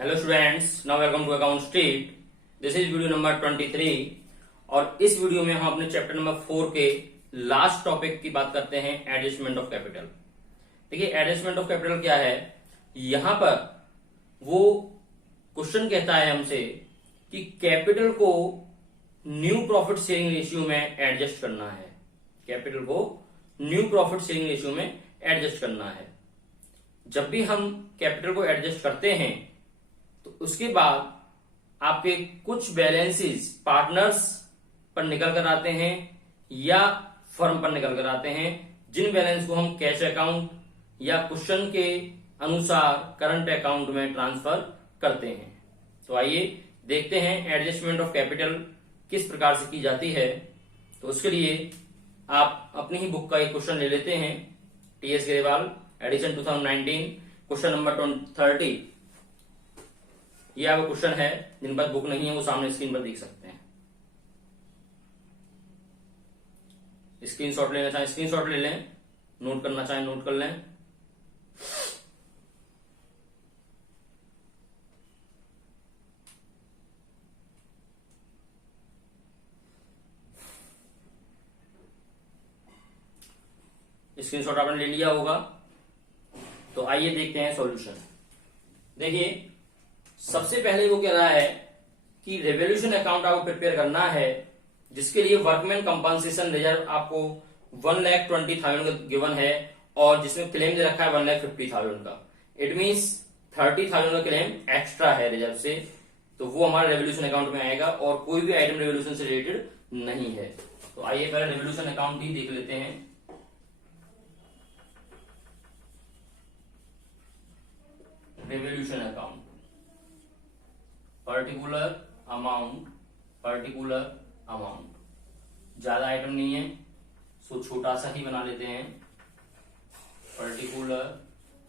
Hello students, now welcome to account street. This is video number 23 और इस video में हम अपने चैप्टर नंबर 4 के लास्ट टॉपिक की बात करते हैं, एडजस्टमेंट ऑफ कैपिटल। देखिए, एडजस्टमेंट ऑफ कैपिटल क्या है। यहां पर वो क्वेश्चन कहता है हमसे कि कैपिटल को न्यू प्रॉफिट शेयरिंग रेशियो में एडजस्ट करना है। कैपिटल को न्यू प्रॉफिट शेयरिंग रेशियो में एडजस्ट करना है। जब भी हम कैपिटल को एडजस्ट करते हैं तो उसके बाद आपके कुछ बैलेंसेस पार्टनर्स पर निकल कर आते हैं या फर्म पर निकल कर आते हैं, जिन बैलेंस को हम कैश अकाउंट या क्वेश्चन के अनुसार करंट अकाउंट में ट्रांसफर करते हैं। तो आइए देखते हैं एडजस्टमेंट ऑफ कैपिटल किस प्रकार से की जाती है। तो उसके लिए आप अपनी ही बुक का एक क्वेश्चन ले लेते हैं, TS Grewal edition 2019 question number 30। ये आपका क्वेश्चन है। जिन पर बुक नहीं है वो सामने स्क्रीन पर देख सकते हैं। स्क्रीनशॉट लेना चाहे स्क्रीनशॉट ले लें, नोट करना चाहे नोट कर लें। स्क्रीनशॉट आपने ले लिया होगा। तो आइए देखते हैं सॉल्यूशन। देखिए, सबसे पहले वो कह रहा है कि रेवोल्यूशन अकाउंट आपको प्रिपेयर करना है, जिसके लिए वर्कमैन कंपनसेशन रिजर्व आपको 1,20,000 गिवन है और जिसमें क्लेम दे रखा है 1,50,000 का। इट मींस 30,000 का क्लेम एक्स्ट्रा है रिजर्व से, तो वो हमारा रेवोल्यूशन अकाउंट में आएगा और कोई भी आइटम रेवोल्यूशन से रिलेटेड नहीं है। तो आइए पहले रेवोल्यूशन अकाउंट ही देख लेते हैं। रेवोल्यूशन अकाउंट पर्टिकुलर अमाउंट, ज्यादा आइटम नहीं है सो छोटा सा ही बना लेते हैं। पर्टिकुलर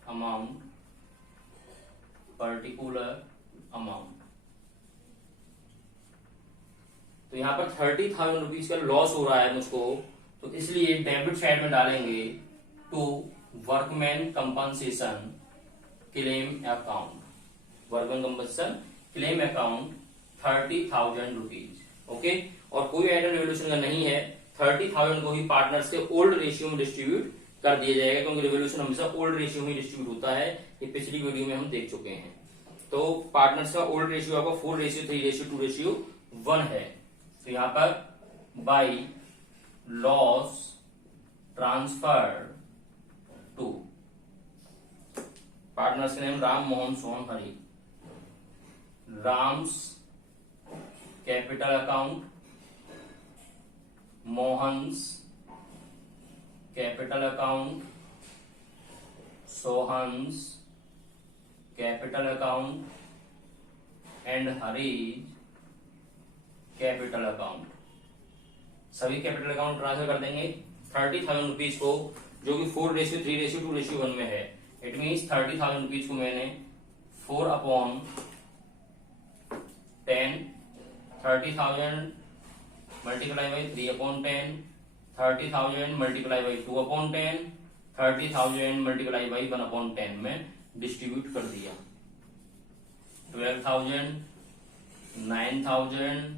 अमाउंट तो यहां पर 30,000 रुपीज का लॉस हो रहा है मुझको, तो इसलिए डेबिट साइड में डालेंगे to workman compensation claim account. Workman compensation claim account 30,000 rupees. Okay, और कोई आइटम रेवोल्यूशन का नहीं है। 30,000 को ही पार्टनर्स के ओल्ड रेशियो में डिस्ट्रीब्यूट कर दिया जाएगा, क्योंकि रेवोल्यूशन हमेशा ओल्ड रेशियो में डिस्ट्रीब्यूट होता है। ये पिछली वीडियो में हम देख चुके हैं। तो पार्टनर्स का ओल्ड रेशियो आपका 4:3:2:1 है। तो यहां पर by loss transfer to partners के name Ram, Mohan, Sohan, Hari. Ram's capital account, Mohan's capital account, Sohan's capital account and Hari's capital account. सभी कैपिटल अकाउंट ट्रांसफर कर देंगे 30,000 रुपीज को, जो कि 4:3:2:1 में है। इट मीन्स 30,000 रुपीज को मैंने 4/10 30,000 multiply by 3/10 30,000 multiply by 2/10 30,000 multiply by 1/10 में डिस्ट्रीब्यूट कर दिया। 12,000 9,000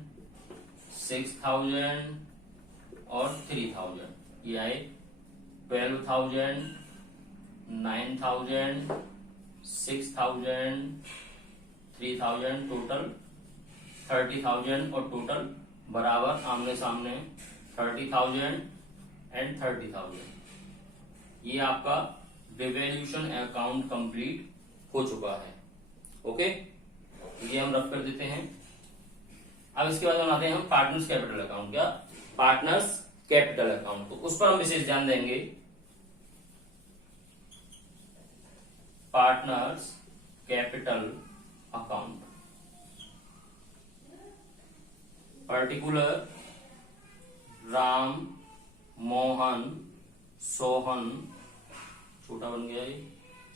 6,000 और 3,000। ये आए 12,000 9,000 6,000 3,000, टोटल 30,000 और टोटल बराबर आमने सामने 30,000 एंड 30,000। ये आपका रेवोल्यूशन अकाउंट कंप्लीट हो चुका है। ओके, ये हम रफ कर देते हैं। अब इसके बाद बनाते हैं हम पार्टनर्स कैपिटल अकाउंट। क्या पार्टनर्स कैपिटल अकाउंट, तो उस पर हम विशेष ध्यान देंगे। Partners capital account particular Ram, Mohan, Sohan, छोटा बन गया ये,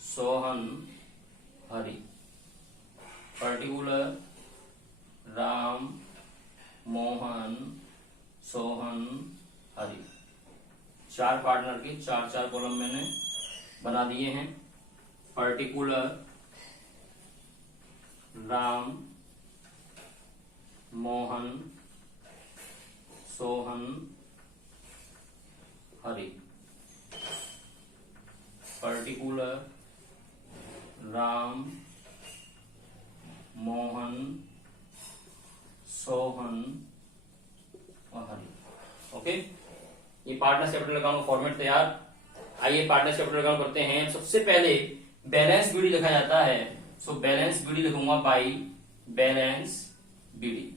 सोहन, हरि। पर्टिकुलर राम, मोहन, सोहन, हरि। 4 पार्टनर के 4 कॉलम मैंने बना दिए हैं। पर्टिकुलर राम, मोहन, सोहन, हरि। पर्टिकुलर राम, मोहन, सोहन और हरि। ओके, ये पार्टनर्स कैपिटल अकाउंट का फॉर्मेट तैयार। आइए पार्टनर्स कैपिटल अकाउंट करते हैं। सबसे पहले बैलेंस बीडी लिखा जाता है, सो बैलेंस बीडी लिखूंगा बाई बैलेंस बीडी।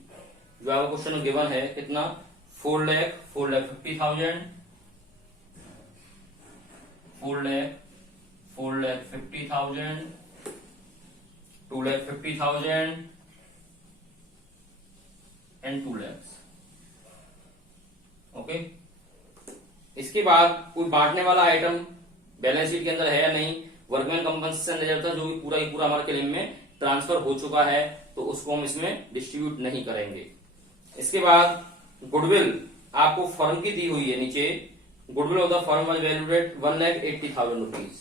जो आपका क्वेश्चन में गिवन है कितना, 4,50,000, 4,50,000, 2,50,000 एंड 2 lakhs। ओके, इसके बाद कोई बांटने वाला आइटम बैलेंस शीट के अंदर है या नहीं, वर्कमैन कंपनसेशन लेजर था जो कि पूरा ही पूरा हमारे क्लेम में ट्रांसफर हो चुका है, तो उसको हम इसमें डिस्ट्रीब्यूट नहीं करेंगे। इसके बाद गुडविल आपको फर्म की दी हुई है, नीचे goodwill of the firm was valued at 1,80,000 rupees.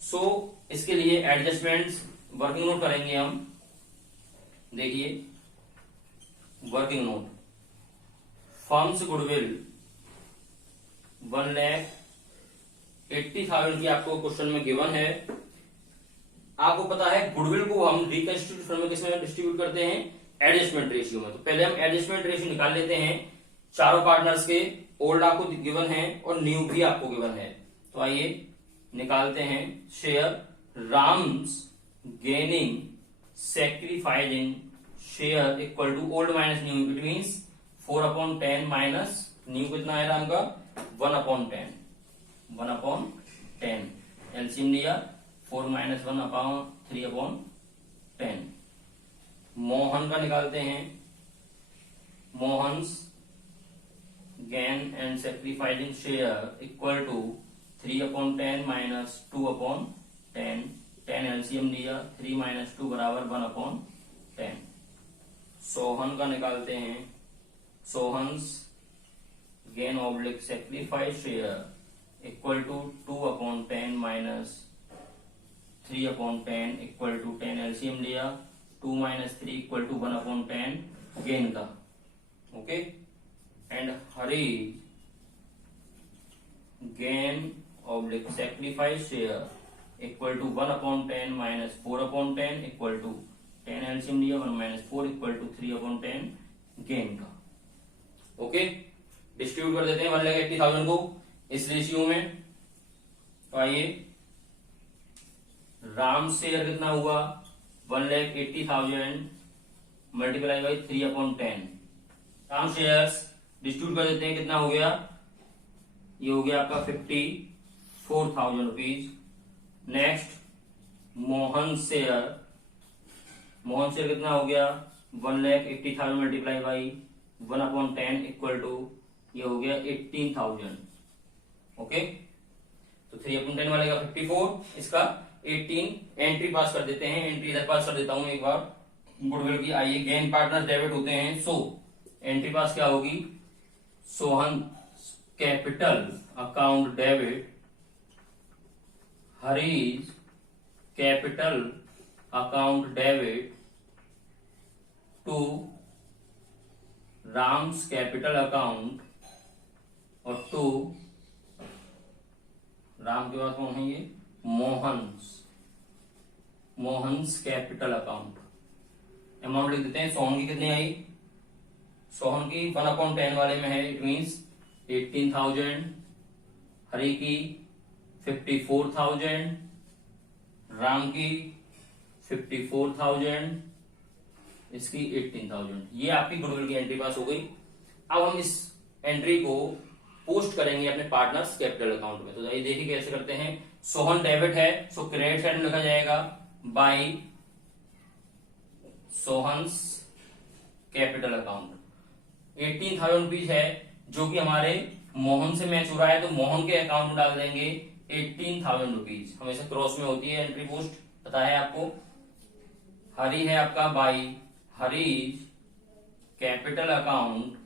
So इसके लिए एडजस्टमेंट्स वर्किंग नोट करेंगे हम। देखिए वर्किंग नोट, फर्म्स गुडविल 1,80,000 की आपको क्वेश्चन में गिवन है। आपको पता है गुडविल को हम रिकंस्टिट्यूट फर्म में किसमें डिस्ट्रीब्यूट करते हैं, एडजस्टमेंट रेशियो में। तो पहले हम एडजस्टमेंट रेशियो निकाल लेते हैं चारों पार्टनर्स के। ओल्ड आपको गिवन है और न्यू भी आपको गिवन है, तो आइए निकालते हैं। Share Ram's gaining sacrificing share equal to old minus new, it means 4/10 minus new कितना है राम का, 1/10, 1/10 एलसीएम लिया, 4 - 1/3/10। मोहन का निकालते हैं, Mohan's gain and sacrificing share equal to 3/10 minus 2/10, 10 LCM लिया, 3 - 2 बराबर 1/10। सोहन का निकालते हैं, Sohan's gain oblique sacrifice share equal to 2/10 minus 3/10 equal to 10 LCM लिया, 2 - 3 इक्वल टू 1/10 गेन का। Okay, and Hari gain oblique sacrifice share equal to 1/10 minus 4/10 equal to 10 LCM लिया, 1 - 4 equal to 3/10 gain का। Okay, distribute कर देते हैं 1,80,000 को इस रेशियो में। तो आइए, राम शेयर कितना हुआ, 1,80,000 multiply by 3/10। Ram shares distribute कर देते हैं, कितना हो गया, ये हो गया आपका 54,000 rupees. Next Mohan share, Mohan share कितना हो गया, 1,80,000 मल्टीप्लाई बाई 1/10 इक्वल टू ये हो गया 18,000। ओके, तो 3/10 वाले का 54, इसका 18। एंट्री पास कर देते हैं, एंट्री इधर पास कर देता हूं एक बार गुडविल की। आइए, गेन पार्टनर डेबिट होते हैं, सो एंट्री पास क्या होगी, Sohan capital account debit, Hari's capital account debit to Ram's capital account, और टू राम के बाद कौन है ये, मोहन्स कैपिटल अकाउंट। अमाउंट लिख देते हैं। सोहन की कितनी आई, सोहन की 1/10 वाले में है, इट मीन्स 18,000, हरी की 54,000, राम की 54,000, इसकी 18,000। ये आपकी गुडविल की एंट्री पास हो गई। अब हम इस एंट्री को पोस्ट करेंगे अपने पार्टनर्स कैपिटल अकाउंट में। तो ये देखिए कैसे करते हैं। सोहन डेबिट है, सो क्रेडिट साइड में लिखा जाएगा by Sohan's capital account. 18,000 rupees है जो कि हमारे मोहन से मैच हो रहा है, तो मोहन के अकाउंट में डाल देंगे 18,000 रुपीज। हमेशा क्रॉस में होती है एंट्री पोस्ट, पता है आपको। हरी है आपका बाई हरीज कैपिटल अकाउंट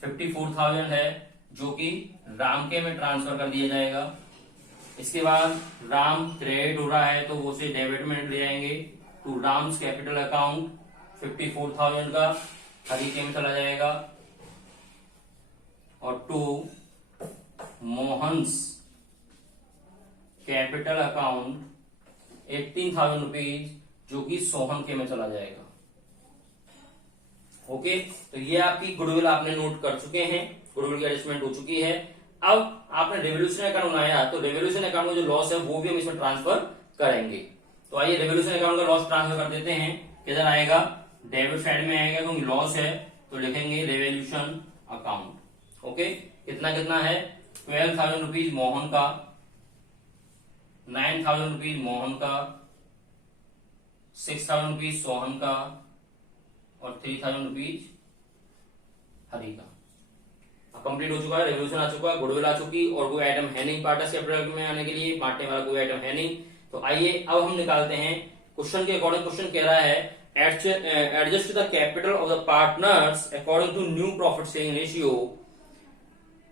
54,000 है जो कि राम के में ट्रांसफर कर दिया जाएगा। इसके बाद राम क्रेडिट हो रहा है तो वो उसे डेबिट में ले जाएंगे, टू राम्स कैपिटल अकाउंट 54,000 का हरी के में चला जाएगा, और to Mohan's capital account 18,000 rupees जो कि सोहन के में चला जाएगा। ओके, तो ये आपकी गुडविल आपने नोट कर चुके हैं, गुडविल की एडजस्टमेंट हो चुकी है। अब आपने रेवोल्यूशन अकाउंट बनाया तो रेवोल्यूशन अकाउंट में जो लॉस है वो भी हम इसमें ट्रांसफर करेंगे। तो आइए रेवोल्यूशन अकाउंट का लॉस ट्रांसफर कर देते हैं। किधर आएगा? डेबिट साइड में आएगा, क्योंकि लॉस है तो लिखेंगे रेवोल्यूशन अकाउंट। ओके, कितना कितना है? 12,000 रुपीज मोहन का, 9,000 रुपीज मोहन का, 6,000 रुपीज सोहन का, और 3,000 रुपीज हरी का। कंप्लीट हो चुका है, रेवोल्यूशन आ चुका है, गुडविल आ चुकी, और कोई आइटम है नहीं पार्टनर्स कैपिटल में आने के लिए, बांटने वाला कोई आइटम है नहीं। तो आइए अब हम निकालते हैं क्वेश्चन के अकॉर्डिंग। क्वेश्चन कह रहा है adjust the capital of the partners according to new profit sharing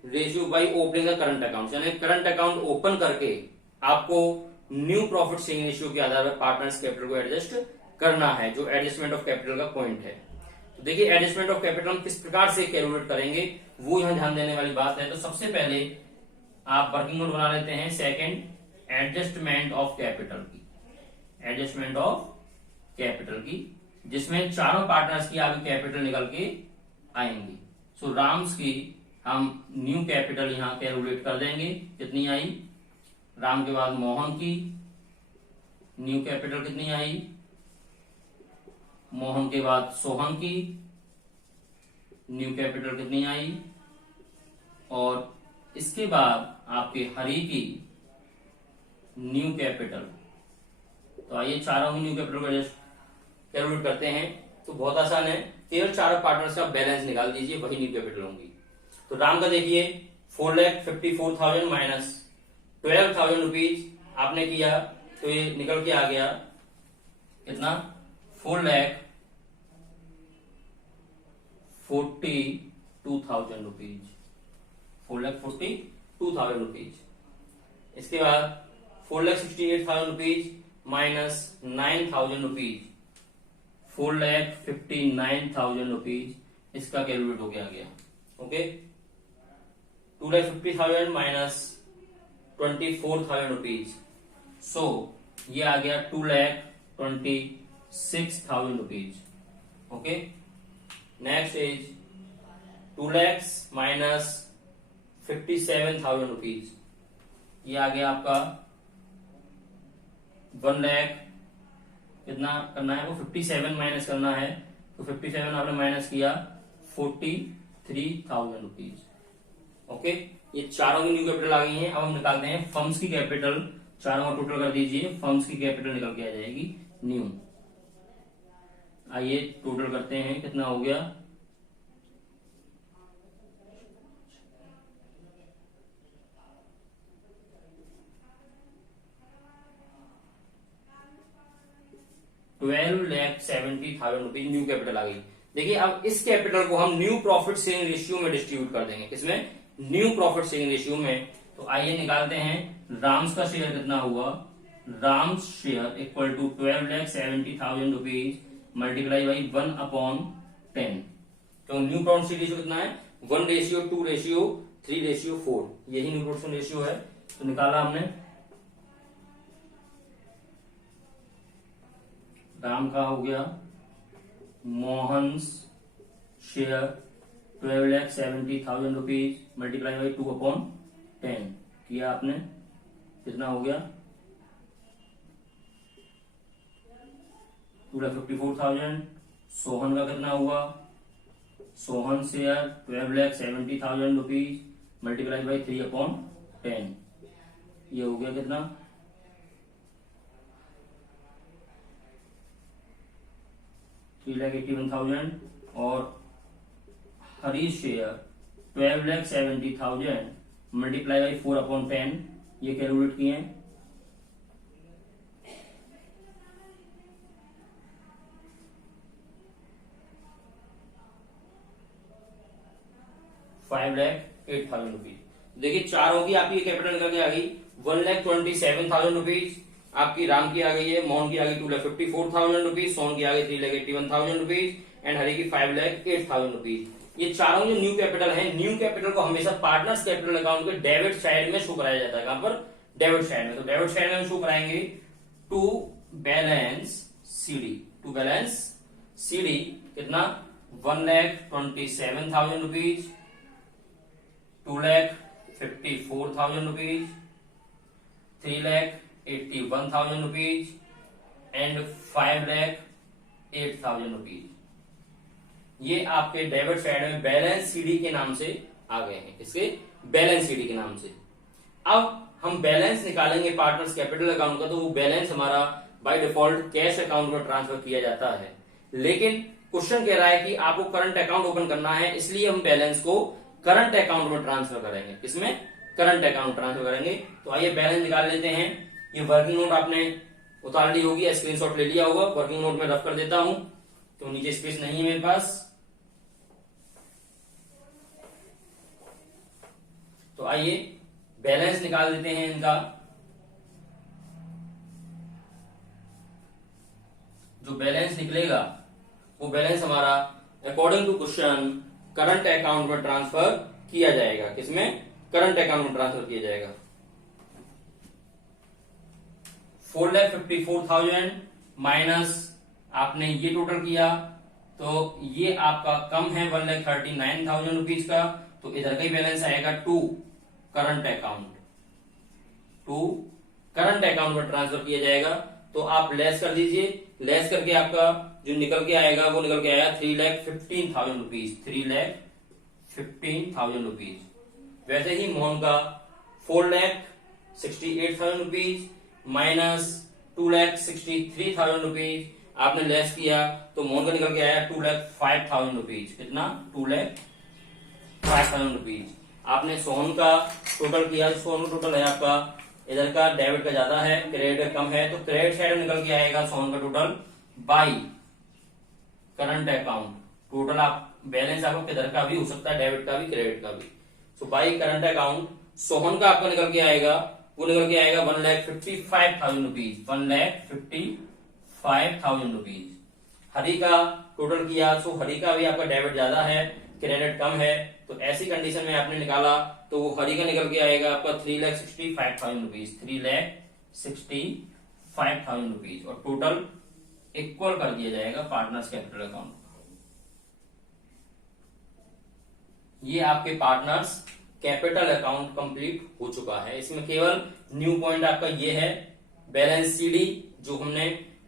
ratio by opening the current account, यानी करंट अकाउंट ओपन करके आपको न्यू प्रॉफिट शेयरिंग रेशियो के आधार पर पार्टनर्स कैपिटल को एडजस्ट करना है, जो एडजस्टमेंट ऑफ कैपिटल का पॉइंट है। तो देखिए एडजस्टमेंट ऑफ कैपिटल हम किस प्रकार से कैलकुलेट करेंगे वो यहां ध्यान देने वाली बात है। तो सबसे पहले आप वर्किंग नोट बना लेते हैं सेकंड, एडजस्टमेंट ऑफ कैपिटल की, एडजस्टमेंट ऑफ कैपिटल की, जिसमें चारों पार्टनर्स की आपकी कैपिटल निकल के आएंगी। सो राम्स की हम न्यू कैपिटल यहां कैलकुलेट कर देंगे, कितनी आई? राम के बाद मोहन की न्यू कैपिटल कितनी आई? मोहन के बाद सोहन की न्यू कैपिटल कितनी आई? और इसके बाद आपके हरी की न्यू कैपिटल। तो आइए चारों की न्यू कैपिटल को कैलकुलेट करते हैं। तो बहुत आसान है, केवल चारों पार्टनर्स का बैलेंस निकाल दीजिए, वही न्यू कैपिटल होंगी। तो राम का देखिए 4,54,000 माइनस 12,000 रुपीज आपने किया, तो ये निकल के आ गया कितना? 4,42,000 रुपीज, 4,42,000 रुपीज। इसके बाद 4,68,000 रुपीज माइनस 9,000 रुपीज, 4,59,000 रुपीज, इसका कैलकुलेट हो गया ओके। 2,50,000 माइनस 24,000 रुपीज, सो ये आ गया 2,26,000 rupees. Okay, next is 2 lakhs minus 57,000 rupees, ये आ गया आपका 1 लाख। कितना करना है? वो 57 माइनस करना है, तो 57 आपने माइनस किया 43,000 रुपीज। ओके, ये चारों की न्यू कैपिटल आ गई है। अब हम निकालते हैं फर्म्स की कैपिटल, चारों का टोटल कर दीजिए, फर्म्स की कैपिटल निकल के आ जाएगी न्यू। आइए टोटल करते हैं, कितना हो गया? ₹12,70,000 रुपीज न्यू कैपिटल आ गई। देखिए अब इस कैपिटल को हम न्यू प्रॉफिट शेयरिंग रेशियो में डिस्ट्रीब्यूट कर देंगे, किसमें? न्यू प्रॉफिट शेयरिंग रेशियो में। तो आइए निकालते हैं राम्स का शेयर कितना हुआ। Ram's share equal to 12,70,000 rupees multiply by 1/10। तो न्यू प्रॉफिट शेयरिंग रेशियो कितना है? 1:2:3:4, यही न्यू प्रॉफिट शेयरिंग रेशियो है। तो निकाला हमने, राम का हो गया Mohan's share 12,70,000 rupees multiply by 2/10 किया आपने, कितना हो गया? 2,54,000। सोहन का कितना हुआ? Sohan share 12,70,000 rupees multiply by 3/10, ये हो गया कितना? 3,81,000। और हरीश शेयर 12,70,000 मल्टीप्लाई बाई 4/10, ये कैलकुलेट किए हैं। ₹5,08,000। देखिए चारों की आपकी कैपिटल निकल के आ गई 1,27,000 रुपीज, आपकी राम की आ गई है, मोहन की आ गई 2,54,000 रुपीज, सोहन की आ गई 3,81,000 रुपीज एंड हरी की 5,08,000 रुपीज। ये चारों जो न्यू कैपिटल है, न्यू कैपिटल को हमेशा पार्टनर्स कैपिटल अकाउंट के डेबिट साइड में शो कराया जाता है। कहां पर? डेबिट साइड में। तो डेबिट साइड में हम शो कराएंगे to balance CD. To balance CD कितना? 1,27,000 rupees, 2,54,000 rupees, 3,81,000 rupees and 5,08,000 rupees. ये आपके डेबिट साइड में बैलेंस सीडी के नाम से आ गए हैं। इसके बैलेंस सीडी के नाम से। अब हम बैलेंस निकालेंगे पार्टनर्स कैपिटल अकाउंट का, तो वो बैलेंस हमारा बाय डिफॉल्ट कैश अकाउंट में ट्रांसफर किया जाता है। लेकिन क्वेश्चन कह रहा है कि आपको करंट अकाउंट ओपन करना है, इसलिए हम बैलेंस को करंट अकाउंट में ट्रांसफर करेंगे। किसमें? करंट अकाउंट ट्रांसफर करेंगे। तो आइए बैलेंस निकाल लेते हैं। ये वर्किंग नोट आपने उतार ली होगी, स्क्रीनशॉट ले लिया होगा। वर्किंग नोट में रफ कर देता हूं, तो नीचे स्पेस नहीं है मेरे पास। तो आइए बैलेंस निकाल देते हैं इनका। जो बैलेंस निकलेगा वो बैलेंस हमारा according to question current account में ट्रांसफर किया जाएगा। किसमें? करंट अकाउंट में ट्रांसफर किया जाएगा। 4,54,000 माइनस आपने ये टोटल किया, तो ये आपका कम है 1,39,000 रुपीज का। तो इधर का ही बैलेंस आएगा to current account. To current account में ट्रांसफर किया जाएगा। तो आप लेस कर दीजिए। लेस करके आपका जो निकल के आएगा वो निकल के आएगा 3,15,000 रुपीज। 3,15,000 रुपीज। वैसे ही मोहन का 4,68,000 रुपीज माइनस 2,63,000 रुपीज आपने लेस किया, तो मोहन का निकल के आया 2,05,000 रुपीज। कितना? 2,05,000 रुपीज। आपने सोहन का टोटल किया, सोहन टोटल है आपका इधर का डेबिट का ज्यादा है, क्रेडिट का कम है, तो क्रेडिट साइड में निकल के आएगा सोहन का total by current account. Total आप बैलेंस आपको किधर का भी हो सकता है, डेबिट का भी क्रेडिट का भी। So by current account Sohan का आपका निकल के आएगा, वो निकल के आएगा 1,55,000 रुपीज। 1,55,000 रुपीज। हरी का टोटल किया, सो हरी का भी आपका डेबिट ज्यादा है, क्रेडिट कम है, तो ऐसी कंडीशन में आपने निकाला तो वो हरी का निकल के आएगा आपका 3,65,000 रुपीज। 3,65,000 रुपीज और टोटल इक्वल कर दिया जाएगा पार्टनर्स कैपिटल अकाउंट। ये आपके पार्टनर्स कैपिटल अकाउंट कंप्लीट हो चुका है। इसमें केवल न्यू पॉइंट आपका ये है बैलेंस सीडी, जो हमने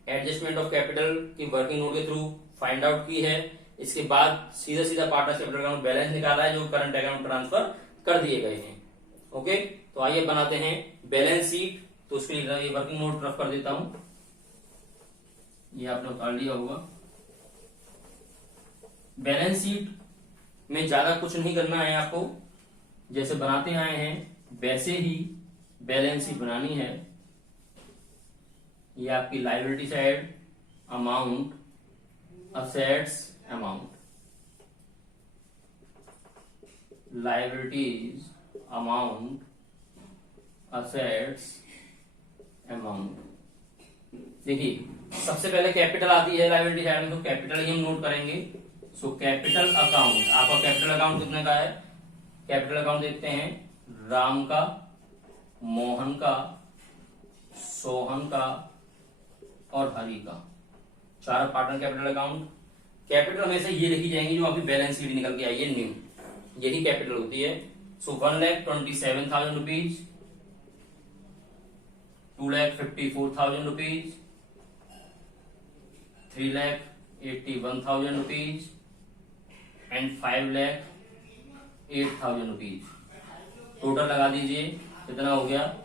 एडजस्टमेंट ऑफ कैपिटल की वर्किंग नोट के थ्रू फाइंड आउट की है। इसके बाद सीधा सीधा पार्टनर्स कैपिटल अकाउंट बैलेंस निकाला है, जो करंट अकाउंट ट्रांसफर कर दिए गए हैं। ओके, तो आइए बनाते हैं बैलेंस शीट। तो उसके लिए ये वर्किंग नोट रफ कर देता हूं, ये आपने उतार लिया होगा। बैलेंस शीट में ज्यादा कुछ नहीं करना है आपको, जैसे बनाते आए हैं वैसे ही बैलेंस शीट बनानी है। ये आपकी liability side, amount, assets, amount, liabilities, amount, assets, amount. देखिए सबसे पहले कैपिटल आती है लायबिलिटी साइड में, तो कैपिटल ही हम नोट करेंगे। सो कैपिटल अकाउंट, आपका कैपिटल अकाउंट कितने का है? कैपिटल अकाउंट देखते हैं, राम का, मोहन का, सोहन का और हरि का, चार पार्टनर कैपिटल अकाउंट। कैपिटल हमेशा ये लिखी जाएंगी जो आपकी बैलेंस शीट निकल के आई है न्यू, यही कैपिटल होती है। सो 1,27,000 rupees, 2,54,000 rupees, 3,81,000 rupees and 5,08,000 rupees. Total लगा दीजिए कितना हो गया?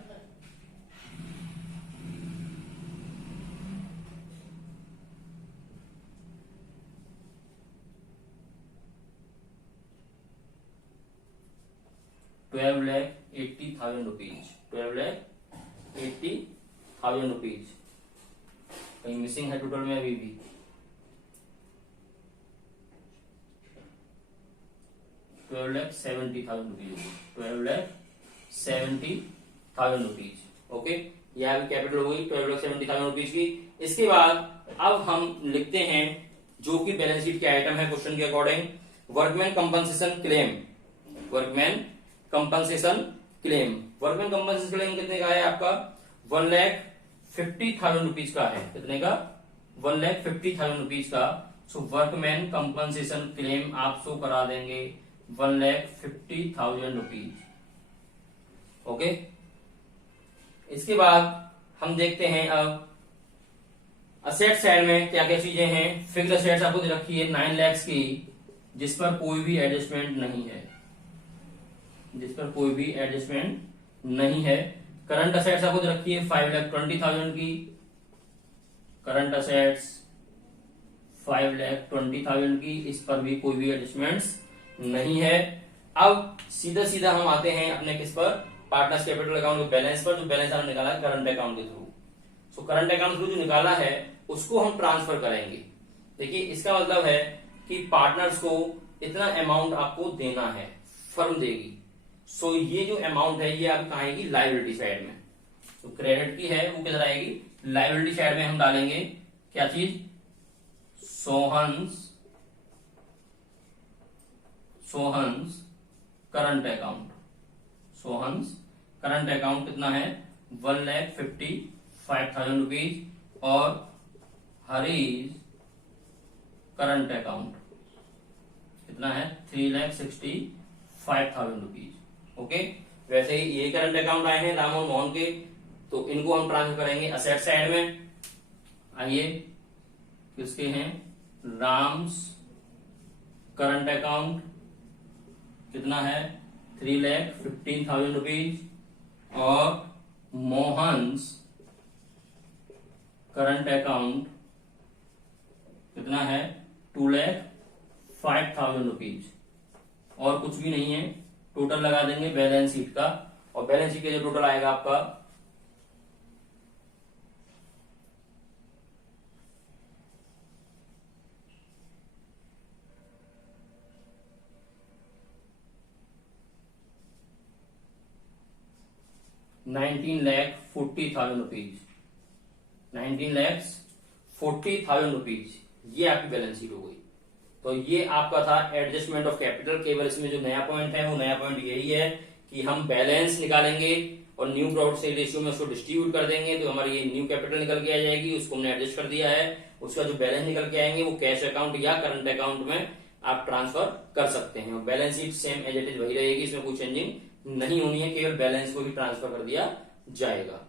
12,80,000 रुपीज। 12,80,000 रुपीज। कहीं मिसिंग है टोटल में अभी भी? 12,70,000 रुपीज। 12,70,000 रुपीज। ओके, यह भी कैपिटल हो गई 12,70,000 रुपीज की। इसके बाद अब हम लिखते हैं जो कि बैलेंस शीट के आइटम है क्वेश्चन के according, workman compensation claim. Workman compensation claim, workman compensation claim कितने का है आपका 1,50,000 रुपीज का है। कितने का 1,50,000 रुपीज का। सो वर्कमैन कंपनसेशन क्लेम आप शो करा देंगे 1,50,000 रुपीज। ओके, इसके बाद हम देखते हैं अब असेट साइड में क्या क्या चीजें हैं। फिक्स्ड असेट्स आपको दे रखी है 9 लाख की, जिस पर कोई भी एडजस्टमेंट नहीं है, जिस पर कोई भी एडजस्टमेंट नहीं है। करंट असेट्स आपको दे रखी है 5,20,000 की, करंट असेट्स 5,20,000 की, इस पर भी कोई भी एडजस्टमेंट्स नहीं है। अब सीधा सीधा हम आते हैं अपने किस पर, पार्टनर्स कैपिटल अकाउंट के बैलेंस पर, जो बैलेंस हमने निकाला है करंट अकाउंट के through. So current account through जो निकाला है उसको हम ट्रांसफर करेंगे। देखिए इसका मतलब है कि पार्टनर्स को इतना अमाउंट आपको देना है, फर्म देगी। सो ये जो अमाउंट है ये आपको कहाँ आएगी, लायबिलिटी साइड में। तो क्रेडिट की है वो किधर आएगी, लायबिलिटी साइड में हम डालेंगे क्या चीज, Sohan's current account. Sohan's current account कितना है 1,55,000 रुपीज, और हरीज करंट अकाउंट कितना है 3,65,000 रुपीज। ओके, वैसे ही ये करंट अकाउंट आए हैं राम और मोहन के, तो इनको हम ट्रांसफर करेंगे असेट साइड में। आइए किसके हैं, राम्स करंट अकाउंट कितना है 3,15,000 रुपीज, और मोहन्स करंट अकाउंट कितना है 2,05,000 रुपीज, और कुछ भी नहीं है। टोटल लगा देंगे बैलेंस शीट का, और बैलेंस शीट का जो टोटल आएगा आपका 19,40,000 रुपीज, 19,40,000 रुपीज, ये आपकी बैलेंस शीट हो गई। तो ये आपका था एडजस्टमेंट ऑफ कैपिटल। केवल इसमें जो नया पॉइंट है वो नया पॉइंट यही है कि हम बैलेंस निकालेंगे और न्यू प्रॉफिट सेल रेशियो में उसको डिस्ट्रीब्यूट कर देंगे, तो हमारी ये न्यू कैपिटल निकल के आ जाएगी। उसको हमने एडजस्ट कर दिया है, उसका जो बैलेंस निकल के आएंगे वो कैश अकाउंट या करंट अकाउंट में आप ट्रांसफर कर सकते हैं। और balance sheet same as it is वही रहेगी, इसमें कोई चेंजिंग नहीं होनी है, केवल बैलेंस को ही ट्रांसफर कर दिया जाएगा।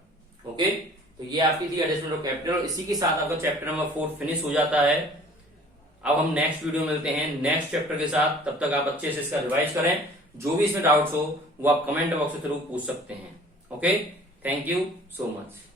ओके, तो ये आपकी थी एडजस्टमेंट ऑफ कैपिटल। इसी के साथ आपका चैप्टर नंबर 4 फिनिश हो जाता है। अब हम नेक्स्ट वीडियो मिलते हैं नेक्स्ट चैप्टर के साथ, तब तक आप अच्छे से इसका रिवाइज करें। जो भी इसमें डाउट्स हो वो आप कमेंट बॉक्स के थ्रू पूछ सकते हैं। Okay, thank you so much.